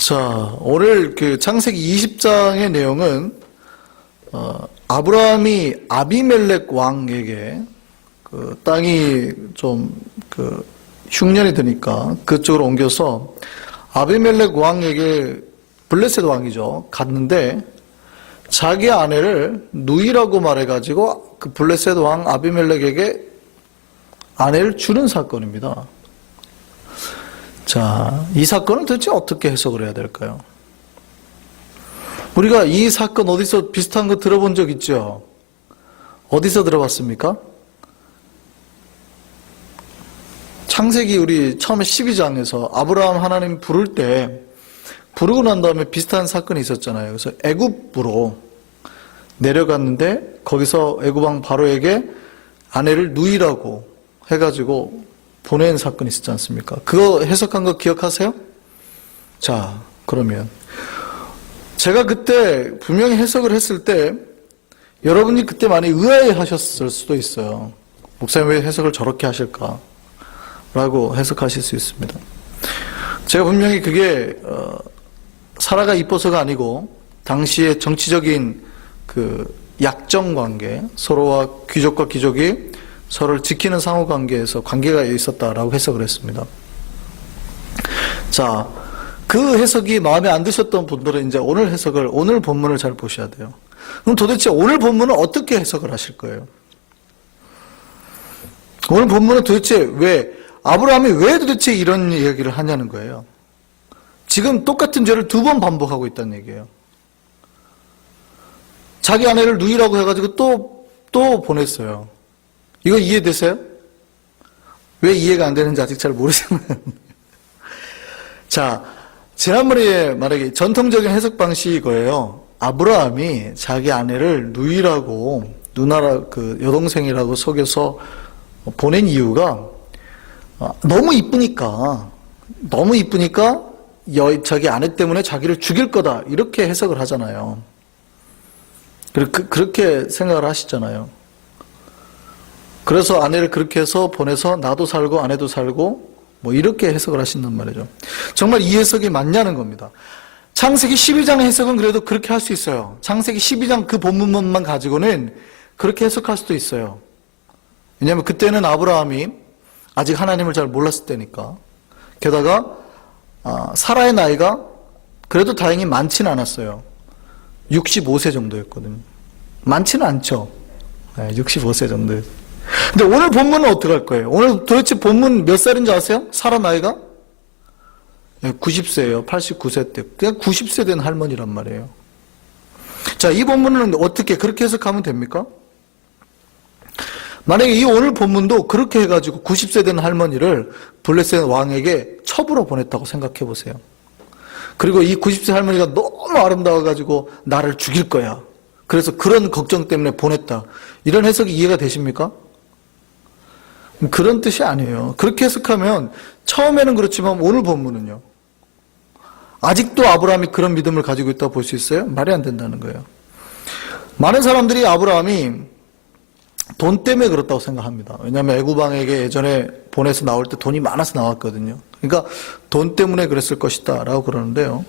자, 오늘 그 창세기 20장의 내용은 아브라함이 아비멜렉 왕에게 그 땅이 좀 그 흉년이 드니까 그쪽으로 옮겨서 아비멜렉 왕에게 블레셋 왕이죠. 갔는데 자기 아내를 누이라고 말해가지고 그 블레셋 왕 아비멜렉에게 아내를 주는 사건입니다. 자, 이 사건은 도대체 어떻게 해석을 해야 될까요? 우리가 이 사건 어디서 비슷한 거 들어본 적 있죠? 어디서 들어봤습니까? 창세기 우리 처음에 12장에서 아브라함 하나님 부를 때 부르고 난 다음에 비슷한 사건이 있었잖아요. 그래서 애굽으로 내려갔는데 거기서 애굽 왕 바로에게 아내를 누이라고 해가지고 보낸 사건이 있었지 않습니까? 그거 해석한 거 기억하세요? 자, 그러면 제가 그때 분명히 해석을 했을 때 여러분이 그때 많이 의아해 하셨을 수도 있어요. 목사님 왜 해석을 저렇게 하실까? 라고 해석하실 수 있습니다. 제가 분명히 그게 사라가 이뻐서가 아니고 당시의 정치적인 그 약정 관계, 서로와 귀족과 귀족이 서로를 지키는 상호 관계에서 관계가 있었다라고 해석을 했습니다. 자, 그 해석이 마음에 안 드셨던 분들은 이제 오늘 본문을 잘 보셔야 돼요. 그럼 도대체 오늘 본문은 어떻게 해석을 하실 거예요? 오늘 본문은 도대체 아브라함이 왜 도대체 이런 이야기를 하냐는 거예요. 지금 똑같은 죄를 2번 반복하고 있다는 얘기예요. 자기 아내를 누이라고 해가지고 또 보냈어요. 이거 이해되세요? 왜 이해가 안 되는지 아직 잘 모르시면. 자, 지난번에 말하기 전통적인 해석 방식이 이거예요. 아브라함이 자기 아내를 누이라고, 그 여동생이라고 속여서 보낸 이유가 너무 이쁘니까 자기 아내 때문에 자기를 죽일 거다. 이렇게 해석을 하잖아요. 그렇게 생각을 하시잖아요. 그래서 아내를 그렇게 해서 보내서 나도 살고 아내도 살고 뭐 이렇게 해석을 하신단 말이죠. 정말 이 해석이 맞냐는 겁니다. 창세기 12장의 해석은 그래도 그렇게 할 수 있어요. 창세기 12장 그 본문만 가지고는 그렇게 해석할 수도 있어요. 왜냐하면 그때는 아브라함이 아직 하나님을 잘 몰랐을 때니까. 게다가 사라의 나이가 그래도 다행히 많지는 않았어요. 65세 정도였거든요. 많지는 않죠. 65세 정도였어요. 근데 오늘 본문은 어떻게 할 거예요? 오늘 도대체 본문 몇 살인지 아세요? 사라 나이가? 90세예요. 89세 때. 그냥 90세 된 할머니란 말이에요. 자, 이 본문은 어떻게 그렇게 해석하면 됩니까? 만약에 이 오늘 본문도 그렇게 해가지고 90세 된 할머니를 블레셋 왕에게 첩으로 보냈다고 생각해 보세요. 그리고 이 90세 할머니가 너무 아름다워가지고 나를 죽일 거야. 그래서 그런 걱정 때문에 보냈다. 이런 해석이 이해가 되십니까? 그런 뜻이 아니에요. 그렇게 해석하면 처음에는 그렇지만 오늘 본문은요. 아직도 아브라함이 그런 믿음을 가지고 있다고 볼 수 있어요? 말이 안 된다는 거예요. 많은 사람들이 아브라함이 돈 때문에 그렇다고 생각합니다. 왜냐하면 애굽 왕에게 예전에 보내서 나올 때 돈이 많아서 나왔거든요. 그러니까 돈 때문에 그랬을 것이다 라고 그러는데요.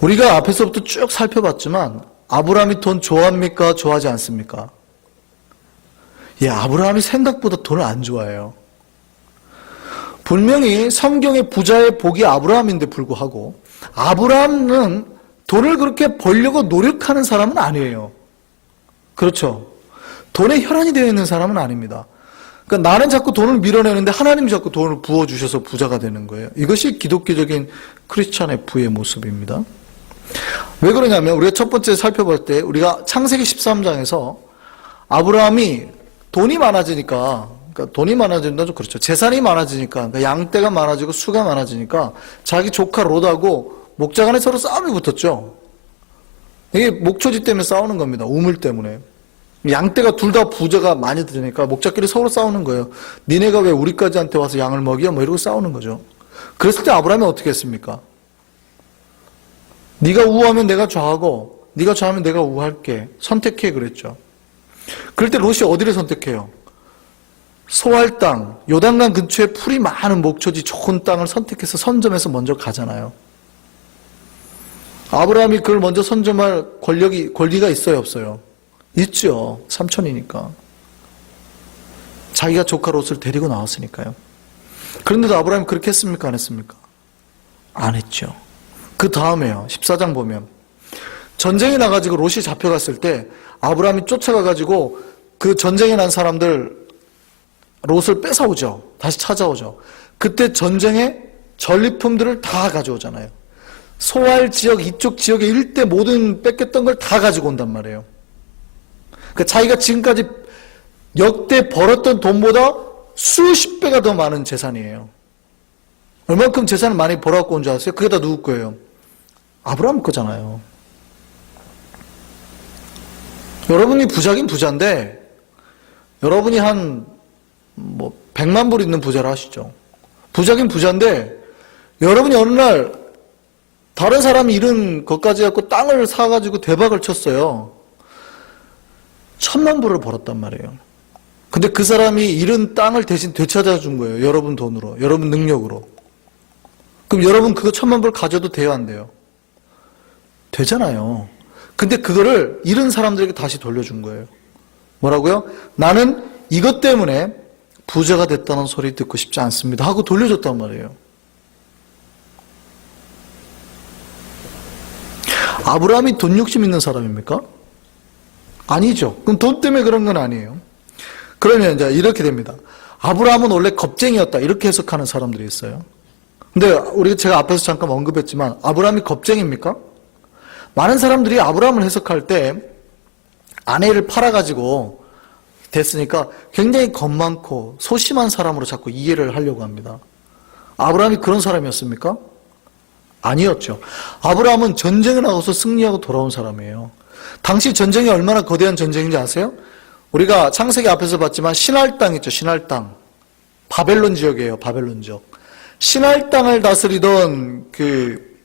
우리가 앞에서부터 쭉 살펴봤지만 아브라함이 돈 좋아합니까? 좋아하지 않습니까? 아브라함이 생각보다 돈을 안 좋아해요. 분명히 성경의 부자의 복이 아브라함인데 불구하고 아브라함은 돈을 그렇게 벌려고 노력하는 사람은 아니에요. 그렇죠? 돈에 혈안이 되어 있는 사람은 아닙니다. 그러니까 나는 자꾸 돈을 밀어내는데 하나님이 자꾸 돈을 부어주셔서 부자가 되는 거예요. 이것이 기독교적인 크리스찬의 부의 모습입니다. 왜 그러냐면 우리가 첫 번째 살펴볼 때 우리가 창세기 13장에서 아브라함이 돈이 많아지니까, 그러니까 돈이 많아진다 좀 그렇죠. 재산이 많아지니까, 그러니까 양떼가 많아지고 수가 많아지니까 자기 조카 롯하고 목자 간에 서로 싸움이 붙었죠. 이게 목초지 때문에 싸우는 겁니다. 우물 때문에. 양떼가 둘 다 부자가 많이 들으니까 목자끼리 서로 싸우는 거예요. 니네가 왜 우리까지한테 와서 양을 먹여? 뭐 이러고 싸우는 거죠. 그랬을 때 아브라함이 어떻게 했습니까? 네가 우하면 내가 좌하고 네가 좌하면 내가 우할게. 선택해 그랬죠. 그럴 때 롯이 어디를 선택해요? 소할 땅, 요단강 근처에 풀이 많은 목초지 좋은 땅을 선택해서 선점해서 먼저 가잖아요. 아브라함이 그걸 먼저 선점할 권리가 있어요, 없어요? 있죠. 삼촌이니까. 자기가 조카 롯을 데리고 나왔으니까요. 그런데도 아브라함이 그렇게 했습니까? 안 했습니까? 안 했죠. 그 다음에요. 14장 보면 전쟁이 나가지고 롯이 잡혀갔을 때 아브라함이 쫓아가가지고 그 전쟁에 난 사람들 롯을 뺏어오죠. 다시 찾아오죠. 그때 전쟁의 전리품들을 다 가져오잖아요. 소알 지역, 이쪽 지역의 일대 모든 뺏겼던 걸 다 가지고 온단 말이에요. 그러니까 자기가 지금까지 역대 벌었던 돈보다 수십 배가 더 많은 재산이에요. 얼만큼 재산을 많이 벌어갖고 온 줄 아세요? 그게 다 누구 거예요? 아브라함 거잖아요. 여러분이 부자긴 부자인데 여러분이 한 100만 불 있는 부자를 하시죠. 부자긴 부자인데 여러분이 어느 날 다른 사람이 잃은 것까지 갖고 땅을 사가지고 대박을 쳤어요. 1000만 불을 벌었단 말이에요. 근데 그 사람이 잃은 땅을 대신 되찾아 준 거예요. 여러분 돈으로, 여러분 능력으로. 그럼 여러분 그거 1000만 불 가져도 돼요, 안 돼요? 되잖아요. 근데 그거를 잃은 사람들에게 다시 돌려준 거예요. 뭐라고요? 나는 이것 때문에 부자가 됐다는 소리 듣고 싶지 않습니다 하고 돌려줬단 말이에요. 아브라함이 돈 욕심 있는 사람입니까? 아니죠. 그럼 돈 때문에 그런 건 아니에요. 그러면 이제 이렇게 됩니다. 아브라함은 원래 겁쟁이였다 이렇게 해석하는 사람들이 있어요. 근데 제가 앞에서 잠깐 언급했지만 아브라함이 겁쟁이입니까? 많은 사람들이 아브라함을 해석할 때 아내를 팔아가지고 됐으니까 굉장히 겁 많고 소심한 사람으로 자꾸 이해를 하려고 합니다. 아브라함이 그런 사람이었습니까? 아니었죠. 아브라함은 전쟁을 나가서 승리하고 돌아온 사람이에요. 당시 전쟁이 얼마나 거대한 전쟁인지 아세요? 우리가 창세기 앞에서 봤지만 신할 땅 있죠. 신할 땅. 바벨론 지역이에요. 바벨론 지역. 신할 땅을 다스리던 그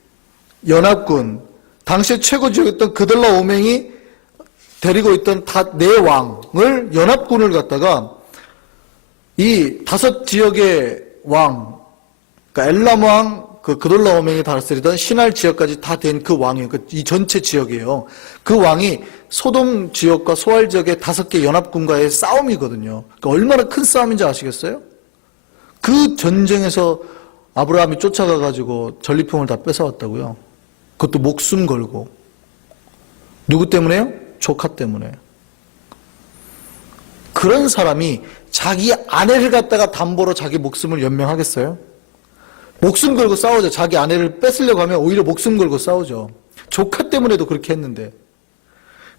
연합군, 당시의 최고 지역이었던 그들라 오맹이 데리고 있던 네 왕을 연합군을 갖다가 이 5 지역의 왕, 그러니까 엘람 왕, 그돌라 오맹이 다스리던 신할 지역까지 다 된 그 왕이에요. 이 전체 지역이에요. 그 왕이 소돔 지역과 소알 지역의 5개 연합군과의 싸움이거든요. 그러니까 얼마나 큰 싸움인지 아시겠어요? 그 전쟁에서 아브라함이 쫓아가가지고 전리품을 다 뺏어왔다고요. 그것도 목숨 걸고. 누구 때문에요? 조카 때문에. 그런 사람이 자기 아내를 갖다가 담보로 자기 목숨을 연명하겠어요? 목숨 걸고 싸우죠. 자기 아내를 뺏으려고 하면 오히려 목숨 걸고 싸우죠. 조카 때문에도 그렇게 했는데.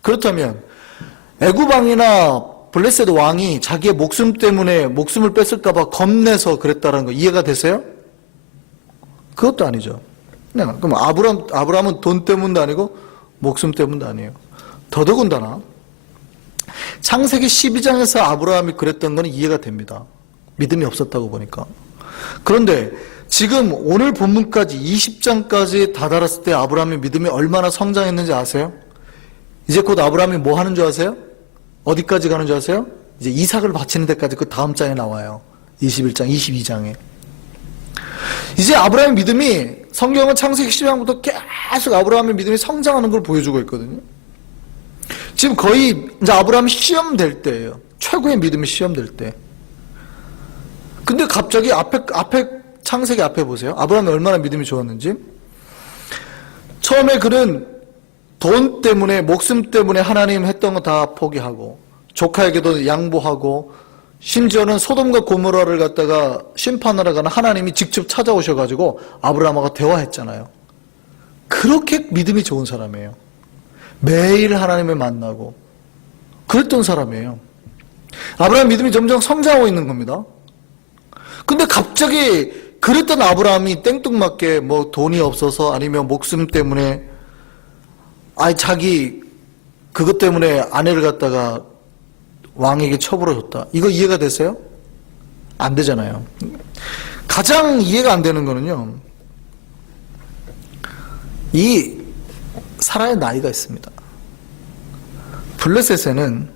그렇다면 애굽 왕이나 블레셋 왕이 자기의 목숨 때문에 목숨을 뺏을까 봐 겁내서 그랬다는 거 이해가 되세요? 그것도 아니죠. 그럼 아브라함은 돈 때문도 아니고 목숨 때문도 아니에요. 더더군다나 창세기 12장에서 아브라함이 그랬던 건 이해가 됩니다. 믿음이 없었다고 보니까. 그런데 지금 오늘 본문까지 20장까지 다다랐을 때 아브라함의 믿음이 얼마나 성장했는지 아세요? 이제 곧 아브라함이 뭐 하는 줄 아세요? 어디까지 가는 줄 아세요? 이제 이삭을 바치는 데까지 그 다음 장에 나와요. 21장, 22장에. 이제 아브라함의 믿음이 성경은 창세기 10장부터 계속 아브라함의 믿음이 성장하는 걸 보여주고 있거든요. 지금 거의 이제 아브라함이 시험 될 때예요. 최고의 믿음이 시험 될 때. 근데 갑자기 앞에 창세기 앞에 보세요. 아브라함이 얼마나 믿음이 좋았는지. 처음에 그는 돈 때문에 목숨 때문에 하나님 했던 거 다 포기하고 조카에게도 양보하고 심지어는 소돔과 고모라를 갖다가 심판하러 가는 하나님이 직접 찾아오셔가지고 아브라함하고 대화했잖아요. 그렇게 믿음이 좋은 사람이에요. 매일 하나님을 만나고 그랬던 사람이에요. 아브라함 믿음이 점점 성장하고 있는 겁니다. 근데 갑자기 그랬던 아브라함이 땡뚱맞게 뭐 돈이 없어서 아니면 목숨 때문에 자기 그것 때문에 아내를 갖다가 왕에게 처벌해줬다. 이거 이해가 되세요? 안 되잖아요. 가장 이해가 안 되는 거는요. 이 사라의 나이가 있습니다. 블레셋에는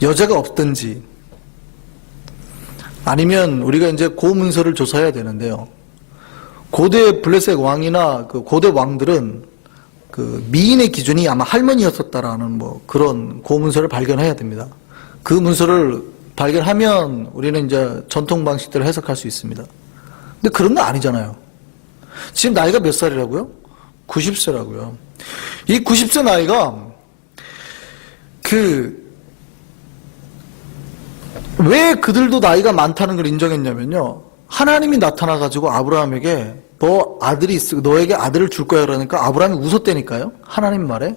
여자가 없든지 아니면 우리가 이제 고문서를 조사해야 되는데요. 고대 블레셋 왕이나 그 고대 왕들은 그 미인의 기준이 아마 할머니였었다라는 뭐 그런 고문서를 발견해야 됩니다. 그 문서를 발견하면 우리는 이제 전통 방식대로 해석할 수 있습니다. 근데 그런 거 아니잖아요. 지금 나이가 몇 살이라고요? 90세라고요. 이 90세 나이가 왜 그들도 나이가 많다는 걸 인정했냐면요. 하나님이 나타나가지고 아브라함에게 너 아들이 있어, 너에게 아들을 줄 거야 그러니까 아브라함이 웃었다니까요. 하나님 말에.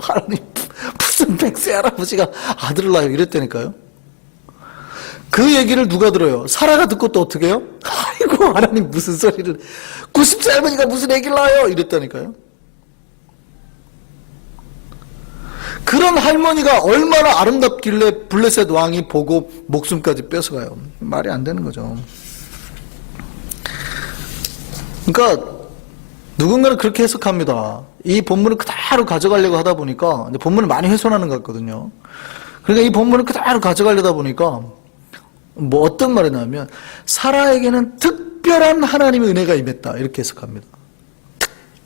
하나님 무슨 100세 할아버지가 아들을 낳아요 이랬다니까요. 그 얘기를 누가 들어요? 사라가 듣고 또 어떻게 해요? 아이고 하나님 무슨 소리를 90세 할머니가 무슨 애기를 낳아요 이랬다니까요. 그런 할머니가 얼마나 아름답길래 블레셋 왕이 보고 목숨까지 뺏어가요. 말이 안 되는 거죠. 그러니까 누군가는 그렇게 해석합니다. 이 본문을 그대로 가져가려고 하다 보니까 본문을 많이 훼손하는 것 같거든요. 그러니까 이 본문을 그대로 가져가려다 보니까 뭐 어떤 말이냐면 사라에게는 특별한 하나님의 은혜가 임했다 이렇게 해석합니다.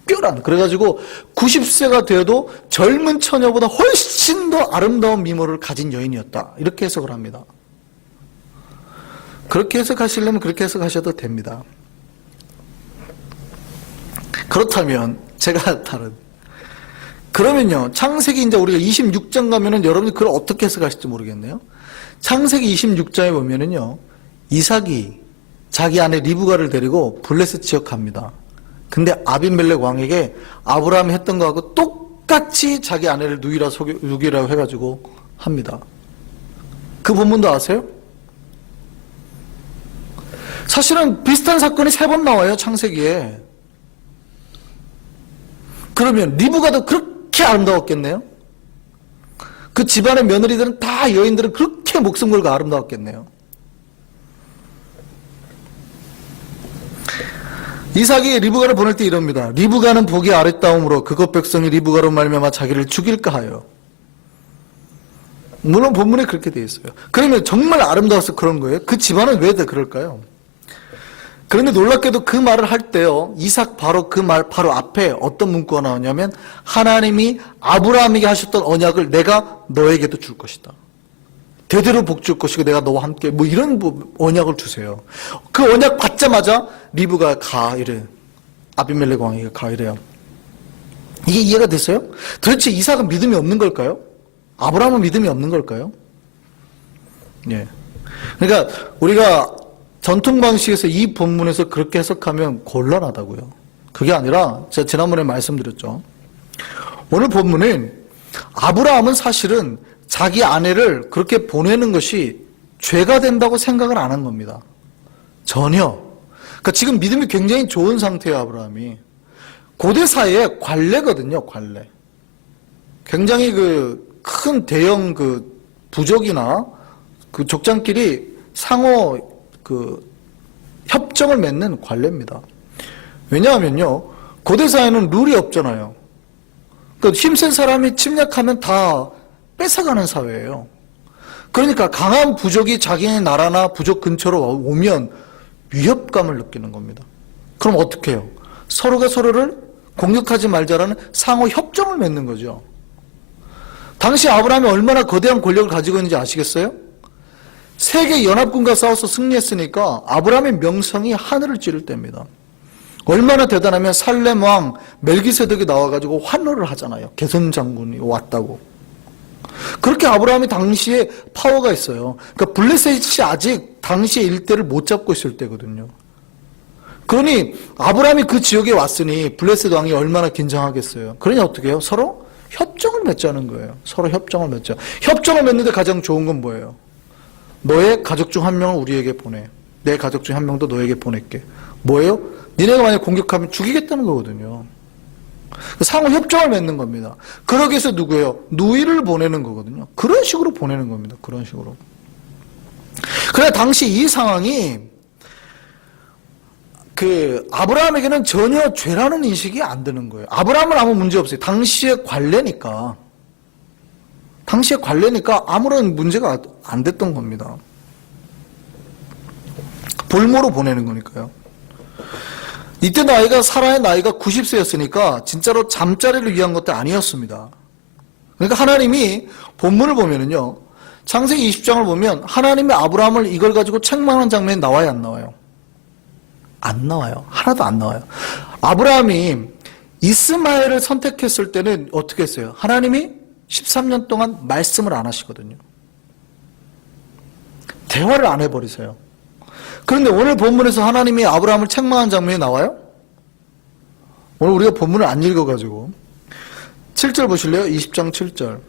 특별한. 그래가지고 90세가 되어도 젊은 처녀보다 훨씬 더 아름다운 미모를 가진 여인이었다 이렇게 해석을 합니다. 그렇게 해석하시려면 그렇게 해석하셔도 됩니다. 그렇다면 제가 그러면요 창세기 이제 우리가 26장 가면은 여러분들 그걸 어떻게 해석하실지 모르겠네요. 창세기 26장에 보면은요 이삭이 자기 아내 리브가를 데리고 블레셋 지역 갑니다. 근데 아비멜렉 왕에게 아브라함이 했던 거하고 똑같이 자기 아내를 누이라고 해가지고 합니다. 그 본문도 아세요? 사실은 비슷한 사건이 3번 나와요 창세기에. 그러면 리브가도 그렇게 아름다웠겠네요? 그 집안의 며느리들은 다 여인들은 그렇게 목숨 걸고 아름다웠겠네요. 이삭이 리브가를 보낼 때 이럽니다. 리브가는 복이 아랫다움으로 그것 백성이 리브가로 말미암아 자기를 죽일까 하여. 물론 본문에 그렇게 되어 있어요. 그러면 정말 아름다워서 그런 거예요? 그 집안은 왜 그럴까요? 그런데 놀랍게도 그 말을 할 때요, 이삭 바로 그 말 바로 앞에 어떤 문구가 나오냐면 하나님이 아브라함에게 하셨던 언약을 내가 너에게도 줄 것이다. 대대로 복 줄 것이고 내가 너와 함께 뭐 이런 언약을 주세요. 그 언약 받자마자 리브가 가 이래. 아비멜렉 왕이 가 이래요. 이게 이해가 됐어요? 도대체 이삭은 믿음이 없는 걸까요? 아브라함은 믿음이 없는 걸까요? 예. 그러니까 우리가 전통 방식에서 이 본문에서 그렇게 해석하면 곤란하다고요. 그게 아니라 제가 지난번에 말씀드렸죠. 오늘 본문은 아브라함은 사실은 자기 아내를 그렇게 보내는 것이 죄가 된다고 생각을 안 한 겁니다. 전혀. 그러니까 지금 믿음이 굉장히 좋은 상태예요, 아브라함이. 고대 사회의 관례거든요, 관례. 굉장히 큰 대형 부족이나 족장끼리 상호 협정을 맺는 관례입니다. 왜냐하면요, 고대 사회는 룰이 없잖아요. 그러니까 힘센 사람이 침략하면 다 뺏어가는 사회예요. 그러니까 강한 부족이 자기네 나라나 부족 근처로 오면 위협감을 느끼는 겁니다. 그럼 어떻게 해요? 서로가 서로를 공격하지 말자라는 상호 협정을 맺는 거죠. 당시 아브라함이 얼마나 거대한 권력을 가지고 있는지 아시겠어요? 세계 연합군과 싸워서 승리했으니까 아브라함의 명성이 하늘을 찌를 때입니다. 얼마나 대단하면 살렘 왕 멜기세덱이 나와가지고 환호를 하잖아요. 개선 장군이 왔다고. 그렇게 아브라함이 당시에 파워가 있어요. 그러니까 블레셋이 아직 당시의 일대를 못 잡고 있을 때거든요. 그러니 아브라함이 그 지역에 왔으니 블레셋 왕이 얼마나 긴장하겠어요. 그러니 어떻게 해요? 서로 협정을 맺자는 거예요. 서로 협정을 맺자. 협정을 맺는데 가장 좋은 건 뭐예요? 너의 가족 중 한 명을 우리에게 보내. 내 가족 중 한 명도 너에게 보낼게. 뭐예요? 니네가 만약 공격하면 죽이겠다는 거거든요. 상호 협정을 맺는 겁니다. 그러기 위해서 누구예요? 누이를 보내는 거거든요. 그런 식으로 보내는 겁니다. 그런 식으로. 그래 당시 이 상황이 아브라함에게는 전혀 죄라는 인식이 안 드는 거예요. 아브라함은 아무 문제 없어요. 당시의 관례니까 아무런 문제가 안 됐던 겁니다. 볼모로 보내는 거니까요. 이때 나이가 사라의 나이가 90세였으니까 진짜로 잠자리를 위한 것도 아니었습니다. 그러니까 하나님이 본문을 보면은요. 창세기 20장을 보면 하나님이 아브라함을 이걸 가지고 책망하는 장면이 나와요, 안 나와요? 안 나와요. 하나도 안 나와요. 아브라함이 이스마엘을 선택했을 때는 어떻게 했어요? 하나님이 13년 동안 말씀을 안 하시거든요. 대화를 안 해버리세요. 그런데 오늘 본문에서 하나님이 아브라함을 책망한 장면이 나와요? 오늘 우리가 본문을 안 읽어가지고 7절 보실래요? 20장 7절.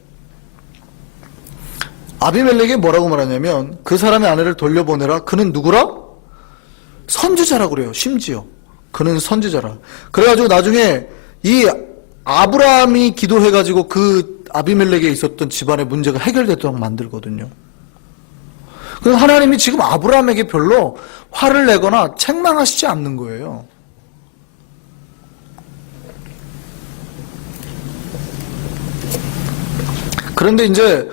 아비멜렉이 뭐라고 말하냐면 그 사람의 아내를 돌려보내라. 그는 누구라? 선지자라고 그래요. 심지어 그는 선지자라. 그래가지고 나중에 이 아브라함이 기도해가지고 그 아비멜렉에 있었던 집안의 문제가 해결되도록 만들거든요. 그래서 하나님이 지금 아브라함에게 별로 화를 내거나 책망하시지 않는 거예요. 그런데 이제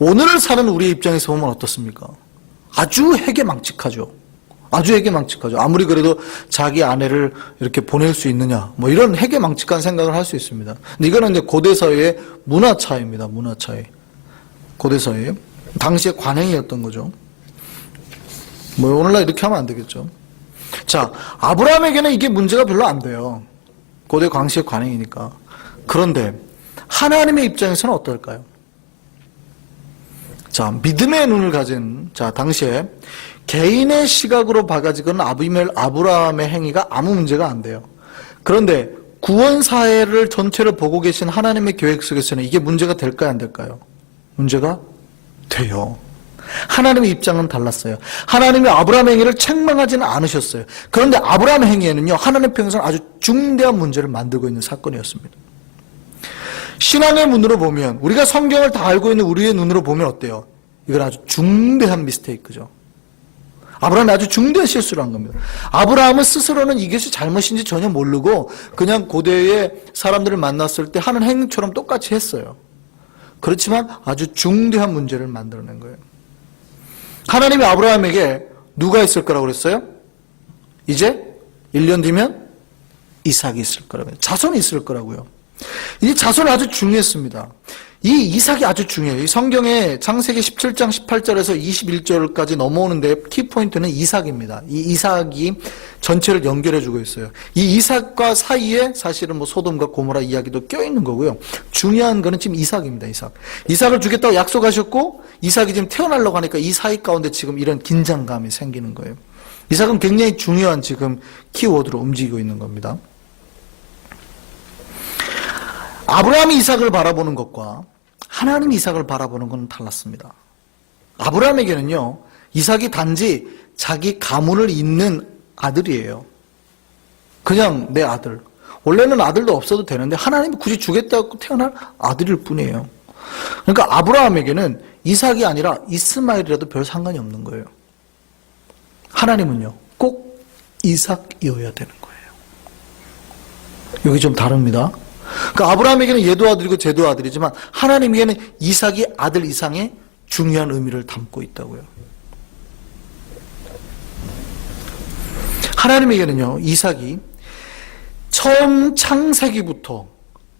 오늘을 사는 우리의 입장에서 보면 어떻습니까? 아주 해괴망측하죠. 아주 해괴망측하죠. 아무리 그래도 자기 아내를 이렇게 보낼 수 있느냐, 뭐 이런 해괴망측한 생각을 할 수 있습니다. 근데 이거는 이제 고대사회의 문화 차이입니다. 문화 차이. 고대사회. 당시의 관행이었던 거죠. 뭐 오늘날 이렇게 하면 안 되겠죠. 자, 아브라함에게는 이게 문제가 별로 안 돼요. 고대 당시의 관행이니까. 그런데 하나님의 입장에서는 어떨까요? 자, 믿음의 눈을 가진, 자, 당시에 개인의 시각으로 봐가지고는 아브라함의 행위가 아무 문제가 안 돼요. 그런데 구원 사회를 전체를 보고 계신 하나님의 계획 속에서는 이게 문제가 될까요, 안 될까요? 문제가 돼요. 하나님의 입장은 달랐어요. 하나님이 아브라함의 행위를 책망하지는 않으셨어요. 그런데 아브라함의 행위에는요, 하나님 편에서는 아주 중대한 문제를 만들고 있는 사건이었습니다. 신앙의 눈으로 보면, 우리가 성경을 다 알고 있는 우리의 눈으로 보면 어때요? 이건 아주 중대한 미스테이크죠. 아브라함이 아주 중대한 실수를 한 겁니다. 아브라함은 스스로는 이것이 잘못인지 전혀 모르고 그냥 고대의 사람들을 만났을 때 하는 행위처럼 똑같이 했어요. 그렇지만 아주 중대한 문제를 만들어낸 거예요. 하나님이 아브라함에게 누가 있을 거라고 그랬어요? 이제 1년 뒤면 이삭이 있을 거라고요. 자손이 있을 거라고요. 이 자손이 아주 중요했습니다. 이 이삭이 아주 중요해요. 이 성경의 창세기 17장 18절에서 21절까지 넘어오는데 키포인트는 이삭입니다. 이 이삭이 전체를 연결해주고 있어요. 이 이삭과 사이에 사실은 뭐 소돔과 고모라 이야기도 껴있는 거고요. 중요한 거는 지금 이삭입니다. 이삭을 주겠다고 약속하셨고 이삭이 지금 태어나려고 하니까 이 사이 가운데 지금 이런 긴장감이 생기는 거예요. 이삭은 굉장히 중요한 지금 키워드로 움직이고 있는 겁니다. 아브라함이 이삭을 바라보는 것과 하나님이 이삭을 바라보는 건 달랐습니다. 아브라함에게는요, 이삭이 단지 자기 가문을 잇는 아들이에요. 그냥 내 아들. 원래는 아들도 없어도 되는데 하나님이 굳이 주겠다고 태어날 아들일 뿐이에요. 그러니까 아브라함에게는 이삭이 아니라 이스마엘이라도 별 상관이 없는 거예요. 하나님은요, 꼭 이삭이어야 되는 거예요. 여기 좀 다릅니다. 그러니까 아브라함에게는 얘도 아들이고 쟤도 아들이지만 하나님에게는 이삭이 아들 이상의 중요한 의미를 담고 있다고요. 하나님에게는요, 이삭이 처음 창세기부터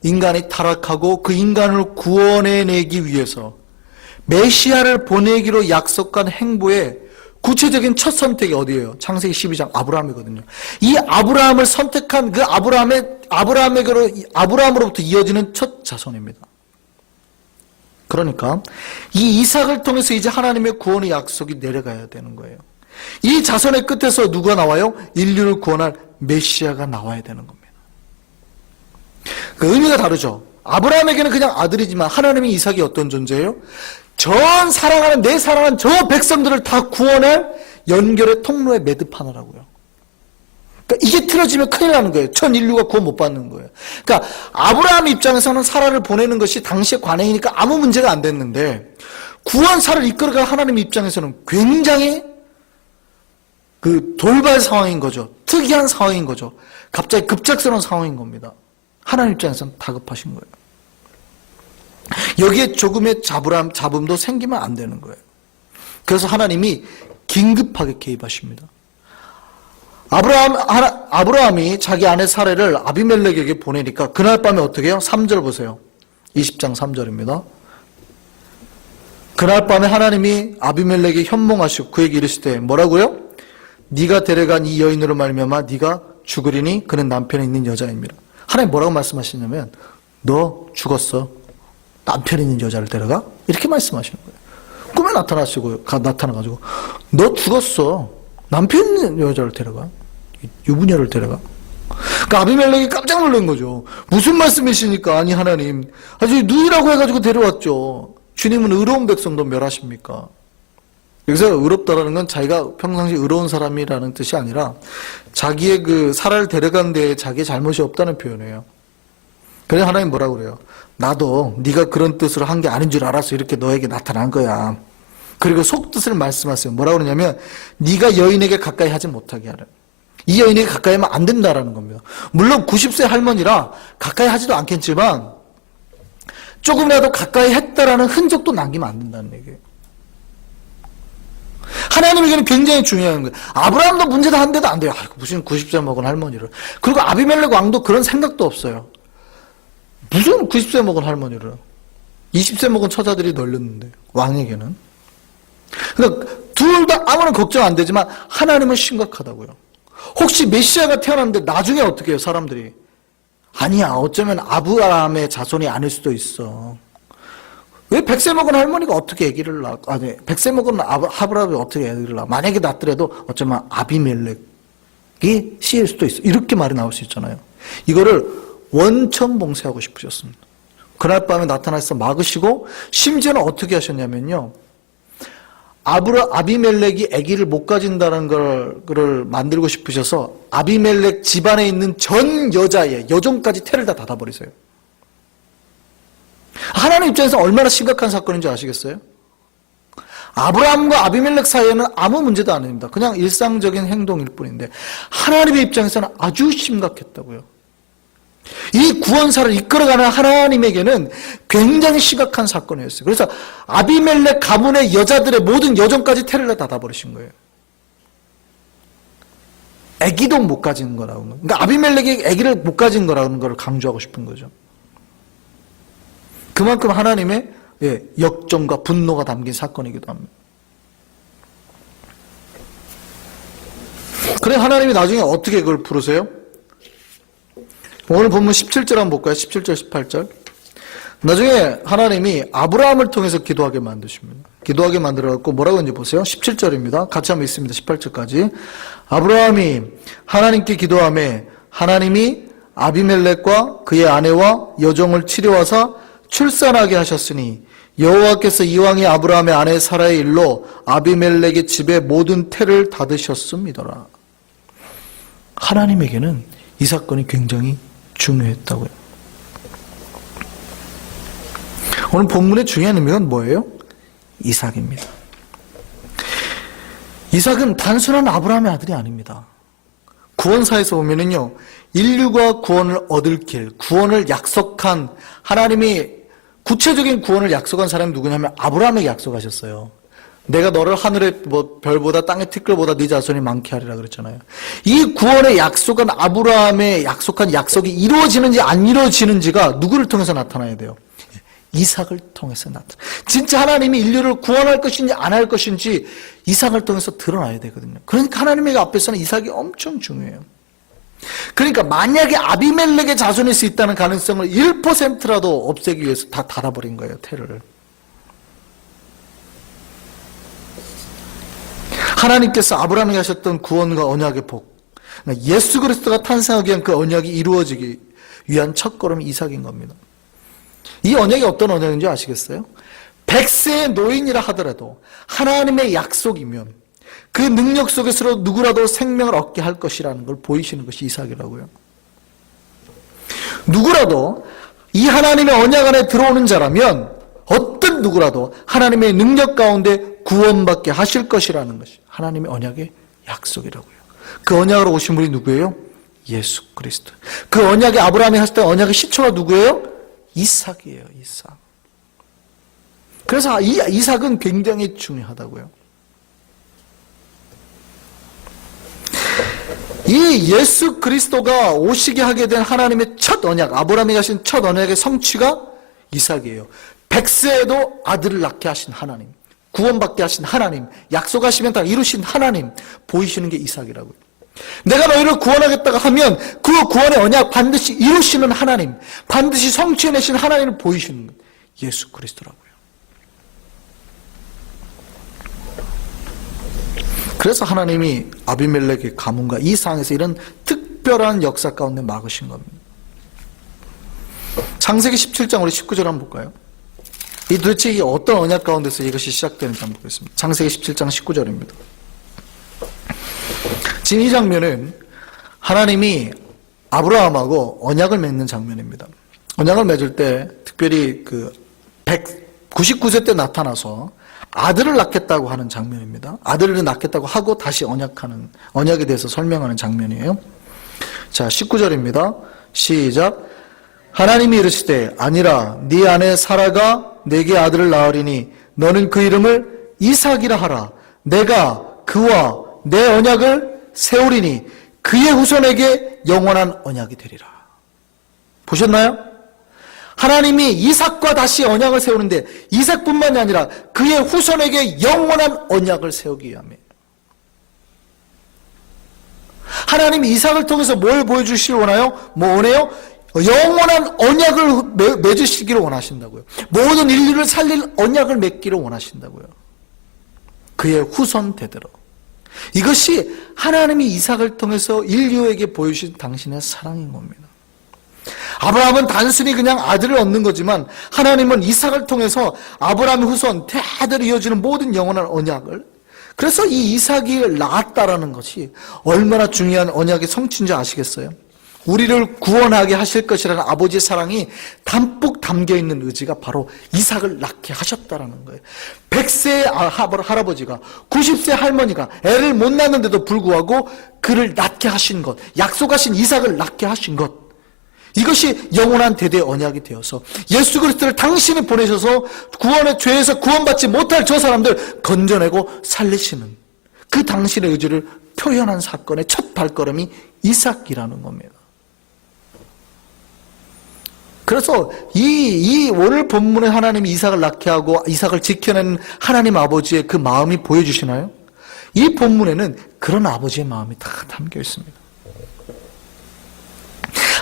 인간이 타락하고 그 인간을 구원해내기 위해서 메시아를 보내기로 약속한 행보의 구체적인 첫 선택이 어디예요? 창세기 12장 아브라함이거든요. 이 아브라함을 선택한 그 아브라함으로부터 이어지는 첫 자손입니다. 그러니까 이 이삭을 통해서 이제 하나님의 구원의 약속이 내려가야 되는 거예요. 이 자손의 끝에서 누가 나와요? 인류를 구원할 메시아가 나와야 되는 겁니다. 그 의미가 다르죠. 아브라함에게는 그냥 아들이지만 하나님의 이삭이 어떤 존재예요? 전 사랑하는 내 사랑하는 저 백성들을 다 구원할 연결의 통로에 매듭하느라고요. 그러니까 이게 틀어지면 큰일 나는 거예요. 전 인류가 구원 못 받는 거예요. 그러니까 아브라함 입장에서는 사라를 보내는 것이 당시의 관행이니까 아무 문제가 안 됐는데 구원사를 이끌어갈 하나님 입장에서는 굉장히 그 돌발 상황인 거죠. 특이한 상황인 거죠. 갑자기 급작스러운 상황인 겁니다. 하나님 입장에서는 다급하신 거예요. 여기에 조금의 잡음도 생기면 안 되는 거예요. 그래서 하나님이 긴급하게 개입하십니다. 아브라함이 자기 아내 사례를 아비멜렉에게 보내니까 그날 밤에 어떻게 해요? 3절 보세요. 20장 3절입니다. 그날 밤에 하나님이 아비멜렉에게 현몽하시고 그에게 이르시되 뭐라고요? 네가 데려간 이 여인으로 말미암아 네가 죽으리니 그는 남편이 있는 여자입니다. 하나님 뭐라고 말씀하시냐면 너 죽었어. 남편 있는 여자를 데려가? 이렇게 말씀하시는 거예요. 꿈에 나타나가지고 너 죽었어. 남편 있는 여자를 데려가. 유부녀를 데려가. 그러니까 아비멜렉이 깜짝 놀란 거죠. 무슨 말씀이시니까? 아니 하나님 아주 누이라고 해가지고 데려왔죠. 주님은 의로운 백성도 멸하십니까? 여기서 의롭다라는 건 자기가 평상시 의로운 사람이라는 뜻이 아니라 자기의 그 사라를 데려간 데에 자기의 잘못이 없다는 표현이에요. 그래서 하나님 뭐라고 그래요? 나도 네가 그런 뜻으로 한 게 아닌 줄 알아서 이렇게 너에게 나타난 거야. 그리고 속뜻을 말씀하세요. 뭐라고 그러냐면 네가 여인에게 가까이 하지 못하게 하라. 이 여인에게 가까이 하면 안 된다라는 겁니다. 물론 90세 할머니라 가까이 하지도 않겠지만 조금이라도 가까이 했다라는 흔적도 남기면 안 된다는 얘기예요. 하나님에게는 굉장히 중요한 거예요. 아브라함도 문제다 한데도 안 돼요. 무슨 90세 먹은 할머니를. 그리고 아비멜렉 왕도 그런 생각도 없어요. 무슨 90세 먹은 할머니를. 20세 먹은 처자들이 널렸는데 왕에게는. 그러니까 둘 다 아무런 걱정 안 되지만 하나님은 심각하다고요. 혹시 메시아가 태어났는데 나중에 어떻게 해요 사람들이. 아니야 어쩌면 아브라함의 자손이 아닐 수도 있어. 왜 100세 먹은 할머니가 어떻게 아기를 낳아? 아니 100세 먹은 아브라함이 어떻게 아기를 낳아? 만약에 낳더라도 어쩌면 아비멜렉이 씨일 수도 있어. 이렇게 말이 나올 수 있잖아요. 이거를 원천봉쇄하고 싶으셨습니다. 그날 밤에 나타나서 막으시고 심지어는 어떻게 하셨냐면요. 아비멜렉이 아기를 못 가진다는 걸 만들고 싶으셔서 아비멜렉 집안에 있는 전 여자의 여종까지 태를 다 닫아버리세요. 하나님 입장에서 얼마나 심각한 사건인지 아시겠어요? 아브라함과 아비멜렉 사이에는 아무 문제도 아닙니다. 그냥 일상적인 행동일 뿐인데 하나님의 입장에서는 아주 심각했다고요. 이 구원사를 이끌어가는 하나님에게는 굉장히 심각한 사건이었어요. 그래서 아비멜렉 가문의 여자들의 모든 여종까지 테를 닫아버리신 거예요. 아기도 못 가진 거라는 거예요. 그러니까 아비멜렉이 아기를 못 가진 거라는 걸 강조하고 싶은 거죠. 그만큼 하나님의 역정과 분노가 담긴 사건이기도 합니다. 그래 하나님이 나중에 어떻게 그걸 부르세요? 오늘 본문 17절 한번 볼까요? 17절 18절. 나중에 하나님이 아브라함을 통해서 기도하게 만드십니다. 기도하게 만들어갖고 뭐라고 했는지 보세요. 17절입니다. 같이 한번 읽습니다. 18절까지. 아브라함이 하나님께 기도하며 하나님이 아비멜렉과 그의 아내와 여종을 치료하사 출산하게 하셨으니 여호와께서 이왕이 아브라함의 아내 사라의 일로 아비멜렉의 집에 모든 태를 닫으셨습니다라. 하나님에게는 이 사건이 굉장히 중요했다고요. 오늘 본문의 중요한 의미가 뭐예요? 이삭입니다. 이삭은 단순한 아브라함의 아들이 아닙니다. 구원사에서 보면은요, 인류가 구원을 얻을 길, 구원을 약속한 하나님이 구체적인 구원을 약속한 사람이 누구냐면 아브라함에게 약속하셨어요. 내가 너를 하늘의 별보다 땅의 티끌보다 네 자손이 많게 하리라 그랬잖아요. 이 구원의 약속은 아브라함의 약속한 약속이 이루어지는지 안 이루어지는지가 누구를 통해서 나타나야 돼요? 이삭을 통해서 나타나. 진짜 하나님이 인류를 구원할 것인지 안 할 것인지 이삭을 통해서 드러나야 되거든요. 그러니까 하나님의 앞에서는 이삭이 엄청 중요해요. 그러니까 만약에 아비멜렉의 자손일 수 있다는 가능성을 1%라도 없애기 위해서 다 닫아버린 거예요, 태를. 하나님께서 아브라함에게 하셨던 구원과 언약의 복, 예수 그리스도가 탄생하기 위한 그 언약이 이루어지기 위한 첫걸음이 이삭인 겁니다. 이 언약이 어떤 언약인지 아시겠어요? 100세의 노인이라 하더라도 하나님의 약속이면 그 능력 속에서 누구라도 생명을 얻게 할 것이라는 걸 보이시는 것이 이삭이라고요. 누구라도 이 하나님의 언약 안에 들어오는 자라면 어떤 누구라도 하나님의 능력 가운데 구원받게 하실 것이라는 것이 하나님의 언약의 약속이라고요. 그 언약으로 오신 분이 누구예요? 예수 그리스도. 그 언약이 아브라함이 하셨던 언약의 시초가 누구예요? 이삭이에요. 이삭. 그래서 이 이삭은 굉장히 중요하다고요. 이 예수 그리스도가 오시게 하게 된 하나님의 첫 언약, 아브라함이 하신 첫 언약의 성취가 이삭이에요. 100세에도 아들을 낳게 하신 하나님, 구원받게 하신 하나님, 약속하시면 다 이루신 하나님 보이시는 게 이삭이라고요. 내가 너희를 구원하겠다고 하면 그 구원의 언약 반드시 이루시는 하나님, 반드시 성취해내신 하나님을 보이시는 예수 그리스도라고요. 그래서 하나님이 아비멜렉의 가문과 이 상황에서 이런 특별한 역사 가운데 막으신 겁니다. 창세기 17장 우리 19절 한번 볼까요? 이 도대체 이 어떤 언약 가운데서 이것이 시작되는지 한번 보겠습니다. 창세기 17장 19절입니다. 지금 이 장면은 하나님이 아브라함하고 언약을 맺는 장면입니다. 언약을 맺을 때 특별히 199세 때 나타나서 아들을 낳겠다고 하는 장면입니다. 아들을 낳겠다고 하고 다시 언약에 대해서 설명하는 장면이에요. 자, 19절입니다. 시작. 하나님이 이르시되 아니라 네 아내 사라가 내게 아들을 낳으리니 너는 그 이름을 이삭이라 하라. 내가 그와 내 언약을 세우리니 그의 후손에게 영원한 언약이 되리라. 보셨나요? 하나님이 이삭과 다시 언약을 세우는데 이삭뿐만이 아니라 그의 후손에게 영원한 언약을 세우기 위함이에요. 하나님이 이삭을 통해서 뭘 보여주시길 원해요? 뭐 원해요? 영원한 언약을 맺으시기를 원하신다고요. 모든 인류를 살릴 언약을 맺기를 원하신다고요. 그의 후손 대대로. 이것이 하나님이 이삭을 통해서 인류에게 보여주신 당신의 사랑인 겁니다. 아브라함은 단순히 그냥 아들을 얻는 거지만 하나님은 이삭을 통해서 아브라함의 후손 대대로 이어지는 모든 영원한 언약을, 그래서 이 이삭이 낳았다라는 것이 얼마나 중요한 언약의 성취인지 아시겠어요? 우리를 구원하게 하실 것이라는 아버지의 사랑이 담뿍 담겨있는 의지가 바로 이삭을 낳게 하셨다라는 거예요. 100세의 할아버지가 90세 할머니가 애를 못 낳는데도 불구하고 그를 낳게 하신 것, 약속하신 이삭을 낳게 하신 것, 이것이 영원한 대대의 언약이 되어서 예수 그리스도를 당신이 보내셔서 구원의 죄에서 구원받지 못할 저 사람들 건져내고 살리시는 그 당신의 의지를 표현한 사건의 첫 발걸음이 이삭이라는 겁니다. 그래서 이 오늘 본문에 하나님이 이삭을 낳게 하고 이삭을 지켜낸 하나님 아버지의 그 마음이 보여주시나요? 이 본문에는 그런 아버지의 마음이 다 담겨 있습니다.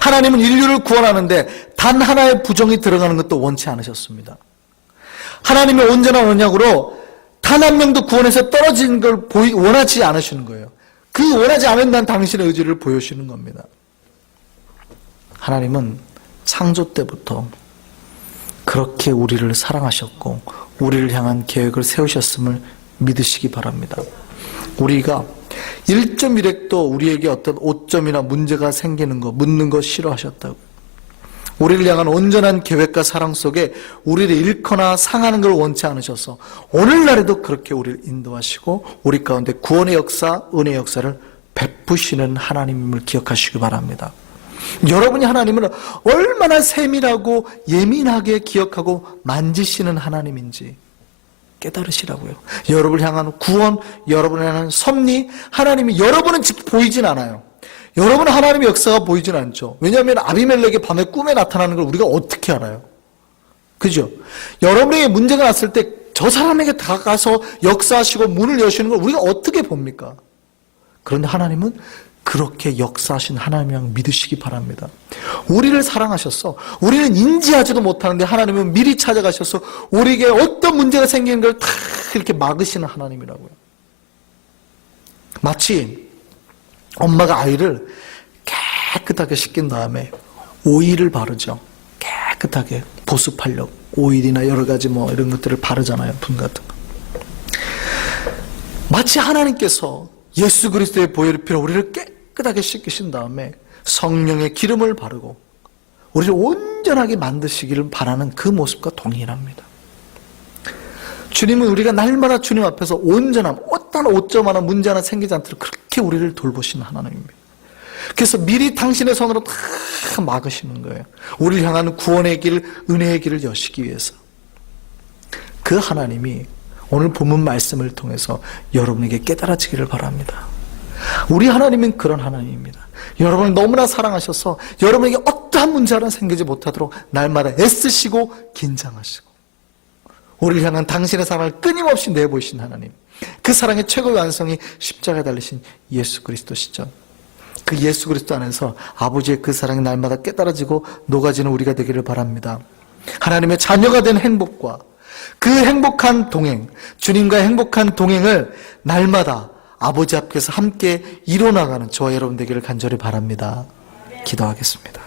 하나님은 인류를 구원하는데 단 하나의 부정이 들어가는 것도 원치 않으셨습니다. 하나님의 온전한 언약으로 단 한 명도 구원에서 떨어지는 걸 원하지 않으시는 거예요. 그 원하지 않는다는 당신의 의지를 보여주시는 겁니다. 하나님은 창조 때부터 그렇게 우리를 사랑하셨고 우리를 향한 계획을 세우셨음을 믿으시기 바랍니다. 우리가 1.1핵도 우리에게 어떤 오점이나 문제가 생기는 거, 묻는 거 싫어하셨다고. 우리를 향한 온전한 계획과 사랑 속에 우리를 잃거나 상하는 걸 원치 않으셔서 오늘날에도 그렇게 우리를 인도하시고 우리 가운데 구원의 역사, 은혜의 역사를 베푸시는 하나님임을 기억하시기 바랍니다. 여러분이 하나님을 얼마나 세밀하고 예민하게 기억하고 만지시는 하나님인지 깨달으시라고요. 여러분을 향한 구원, 여러분을 향한 섭리, 하나님이 여러분은 보이진 않아요. 여러분은 하나님의 역사가 보이진 않죠. 왜냐하면 아비멜렉이 밤에 꿈에 나타나는 걸 우리가 어떻게 알아요? 그죠? 여러분에게 문제가 났을 때 저 사람에게 다가가서 역사하시고 문을 여시는 걸 우리가 어떻게 봅니까? 그런데 하나님은 그렇게 역사하신 하나님을 믿으시기 바랍니다. 우리를 사랑하셔서 우리는 인지하지도 못하는데 하나님은 미리 찾아가셔서 우리에게 어떤 문제가 생기는 걸 다 이렇게 막으시는 하나님이라고요. 마치 엄마가 아이를 깨끗하게 씻긴 다음에 오일을 바르죠. 깨끗하게 보습하려고 오일이나 여러 가지 이런 것들을 바르잖아요. 분 같은 거. 마치 하나님께서 예수 그리스도의 보혈의 피로 우리를 깨끗하게 씻기신 다음에 성령의 기름을 바르고 우리를 온전하게 만드시기를 바라는 그 모습과 동일합니다. 주님은 우리가 날마다 주님 앞에서 온전함, 어떤 오점 하나 문제 하나 생기지 않도록 그렇게 우리를 돌보시는 하나님입니다. 그래서 미리 당신의 손으로 다 막으시는 거예요. 우리를 향하는 구원의 길, 은혜의 길을 여시기 위해서. 그 하나님이 오늘 본문 말씀을 통해서 여러분에게 깨달아지기를 바랍니다. 우리 하나님은 그런 하나님입니다. 여러분을 너무나 사랑하셔서 여러분에게 어떠한 문제 하나 생기지 못하도록 날마다 애쓰시고 긴장하시고 우리를 향한 당신의 사랑을 끊임없이 내보이신 하나님, 그 사랑의 최고의 완성이 십자가에 달리신 예수 그리스도시죠. 그 예수 그리스도 안에서 아버지의 그 사랑이 날마다 깨달아지고 녹아지는 우리가 되기를 바랍니다. 하나님의 자녀가 된 행복과 그 행복한 동행, 주님과의 행복한 동행을 날마다 아버지 앞에서 함께 이뤄나가는 저와 여러분 되기를 간절히 바랍니다. 기도하겠습니다.